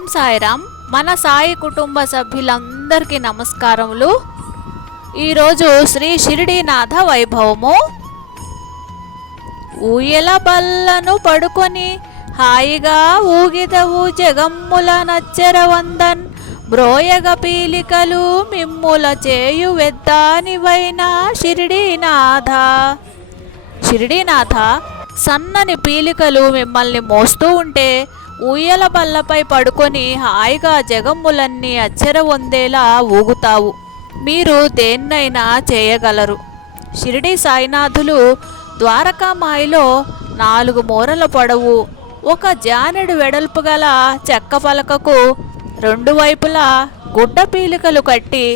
ఓం సాయిరామ్. మన సాయి కుటుంబ సభ్యులందరికీ నమస్కారములు. ఈరోజు శ్రీ షిరిడీనాథ వైభవము. ఊయల బల్లను పడుకొని హాయిగా ఊగిదవు జగమ్ముల నచ్చెరవందన్ బ్రోయగ పీలికలు మిమ్ముల చేయు వెద్దానివైన షిరిడీనాథ. షిరిడీనాథ, సన్నని పీలికలు మిమ్మల్ని మోస్తూ ఉంటే ఊయల బల్లపై పడుకొని హాయిగా జగమ్ములన్నీ అచ్చెర పొందేలా ఊగుతావు. మీరు దేన్నైనా చేయగలరు. షిరిడీ సాయినాథులు ద్వారకామాయిలో 4 మూరల పొడవు, 1 జానెడు వెడల్పు గల చెక్క పలకకు 2 వైపులా గుడ్డ పీలికలు కట్టి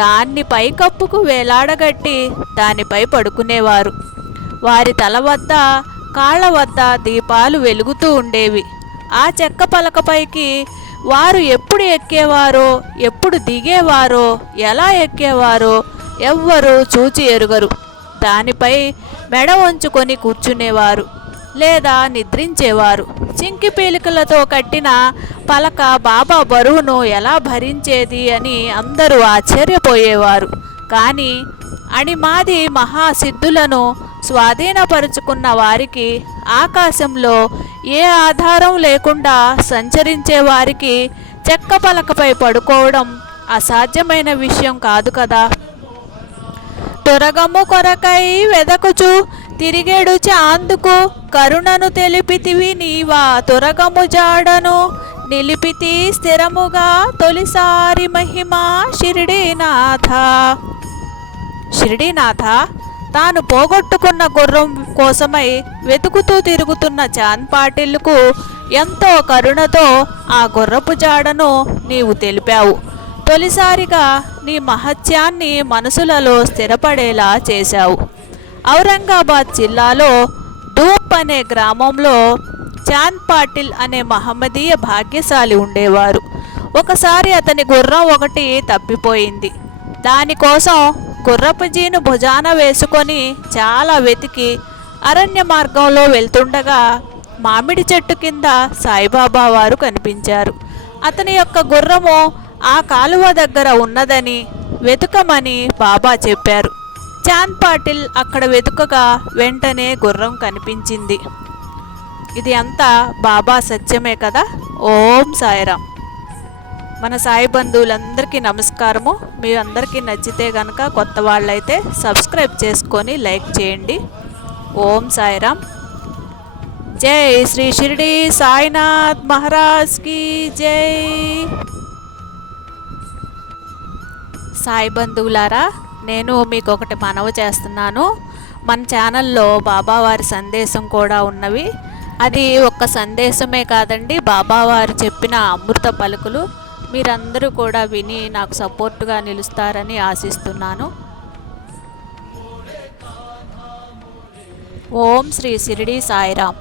దాన్ని పైకప్పుకు వేలాడగట్టి దానిపై పడుకునేవారు. వారి తల వద్ద కాళ్ళ వద్ద దీపాలు వెలుగుతూ ఉండేవి. ఆ చెక్క పలకపైకి వారు ఎప్పుడు ఎక్కేవారో, ఎప్పుడు దిగేవారో, ఎలా ఎక్కేవారో ఎవ్వరూ చూచి ఎరుగరు. దానిపై మెడ వంచుకొని కూర్చునేవారు లేదా నిద్రించేవారు. చింకి పీలికలతో కట్టిన పలక బాబా బరువును ఎలా భరించేది అని అందరూ ఆశ్చర్యపోయేవారు. కానీ అణిమాది మహాసిద్ధులను స్వాధీనపరుచుకున్న వారికి, ఆకాశంలో ఏ ఆధారం లేకుండా సంచరించే వారికి చెక్క పలకపై పడుకోవడం అసాధ్యమైన విషయం కాదు కదా. తొరగము కొరకై వెదకుచు తిరిగేడు చాందుకు కరుణను తెలిపితివి నీవా తొరగము జాడను నిలిపితి స్థిరముగా తొలిసారి మహిమా షిరిడీనాథ. షిరిడీనాథ తాను పోగొట్టుకున్న గుర్రం కోసమై వెతుకుతూ తిరుగుతున్న చాంద్ పాటిల్కు ఎంతో కరుణతో ఆ గుర్రపు జాడను నీవు తెలిపావు. తొలిసారిగా నీ మహత్యాన్ని మనసులలో స్థిరపడేలా చేశావు. ఔరంగాబాద్ జిల్లాలో ధూప్ అనే గ్రామంలో చాంద్ పాటిల్ అనే మహమ్మదీయ భాగ్యశాలి ఉండేవారు. ఒకసారి అతని గుర్రం ఒకటి తప్పిపోయింది. దానికోసం గుర్రపు జీను భుజాన వేసుకొని చాలా వెతికి అరణ్య మార్గంలో వెళ్తుండగా మామిడి చెట్టు కింద సాయిబాబా వారు కనిపించారు. అతని యొక్క గుర్రము ఆ కాలువ దగ్గర ఉన్నదని వెతుకమని బాబా చెప్పారు. చాంద్ పాటిల్ అక్కడ వెతుకగా వెంటనే గుర్రం కనిపించింది. ఇది అంతా బాబా సత్యమే కదా. ఓం సాయిరామ్. మన సాయి బంధువులందరికీ నమస్కారము. మీ అందరికీ నచ్చితే కనుక కొత్త వాళ్ళైతే సబ్స్క్రైబ్ చేసుకొని లైక్ చేయండి. ఓం సాయిరామ్. జై శ్రీ షిరిడి సాయినాథ్ మహారాజ్కి జై. సాయి బంధువులారా, నేను మీకు ఒకటి మనవి చేస్తున్నాను. మన ఛానల్లో బాబావారి సందేశం కూడా ఉన్నవి. అది ఒక్క సందేశమే కాదండి, బాబావారు చెప్పిన అమృత పలుకులు. మీరందరూ కూడా విని నాకు సపోర్టుగా నిలుస్తారని ఆశిస్తున్నాను. ఓం శ్రీ షిరిడి సాయిరామ్.